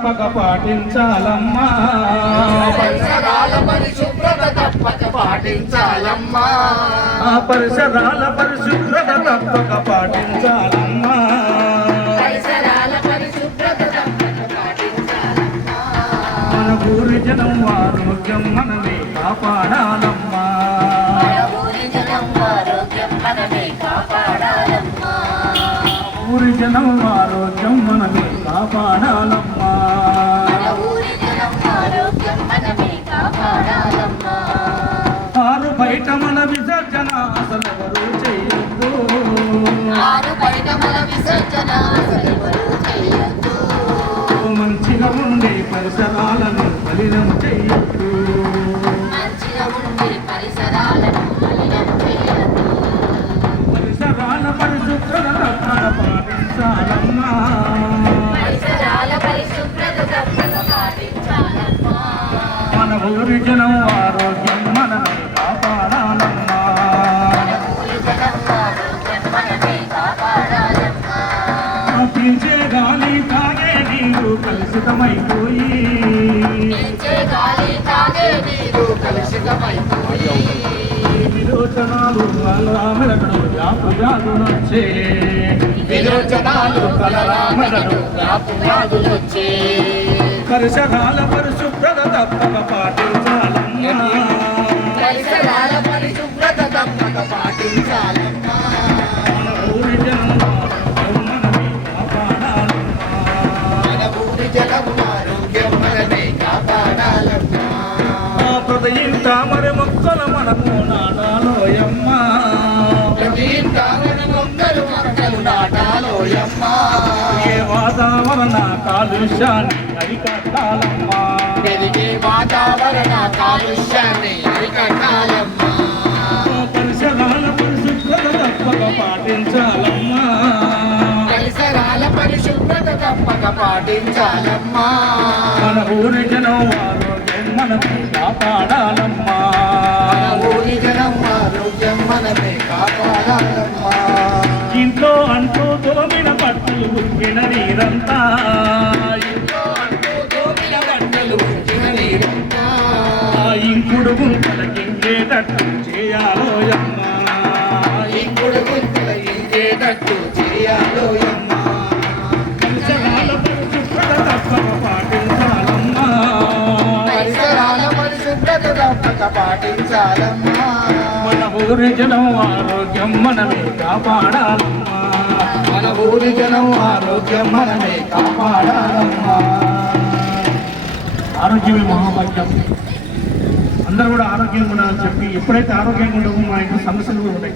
తప్పక పాటించాలమ్మా. పరిసరాల పరిశుభ్రత తప్పక పాటించాలమ్మా. ఆ పరిసరాల పరిశుభ్రత తప్పక పాటించాలమ్మా. మన ఊరి జనం ఆరోగ్యం మనమే కాపాడాలమ్మా. ఊరి జనం ఆరోగ్యం మనమే కాపాడాలమ్మా. బయట మన విసర్జన విసర్జన అసలెవరూ చేయొద్దు. మంచిగా ఉండే పరిసరాలను మలినం చేయొద్దు. పరిసరాల పరిశుభ్రత పాటించాలమ్మా. మన ఊరి జనం పీల్చే గాలి తాగే నీరు కలుషితమైపోయి. విరోచనాలు మెదడు వ్యాపు విరోచనాలు పరిసరాల పరిశుభ్రత తప్పక పాటించాలమ్మా పరిసరాల పరిశుభ్రత తప్పక పాటించాలమ్మా తామర మొక్కలు మనము నాడాలోయమ్మా ప్రతి ఏ వాతావరణ కాలుష్యాన్ని అరికట్టాలమ్మా. పెరిగే వాతావరణ కాలుష్యాన్ని అరికట్టాలమ్మా పరిసరాల పరిశుభ్రత తప్పక పాటించాలమ్మా. పరిసరాల పరిశుభ్రత తప్పక పాటించాలమ్మా మన ఊరి జనం ఆరోగ్యం మనమే కాపాడాలమ్మా. ఊరి జనం ఆరోగ్యం మనమే కాపాడాలమ్మా. ఇంట్లో అంటూ తోమిన బట్టలు ఉక్కిన నీరంతా. ఇంట్లో అంటూ తోమిన బట్టలు ఉంచిన నీరంతా. ఆ ఇంకుడు గుంతలకింగేటట్టు చేయాలోయమ్మా ఇంకుడు గుంతల ఇంకేటట్టు చేయాలోయమ్మా పరిసరాల పరిశుభ్రత తప్పక పాటించాలమ్మా పాటించాలమ్మా. మన ఊరి జనం ఆరోగ్యం మనమే కాపాడాలమ్మా. మన ఊరి జనం ఆరోగ్యం మనమే కాపాడాలమ్మా. ఆరోగ్యమే మహాభాగ్యం. అందరూ కూడా ఆరోగ్యంగా ఉండాలని చెప్పి ఎప్పుడైతే ఆరోగ్యంగా ఉండమో మా ఇంట్లో సమస్యలు కూడా ఉంటాయి.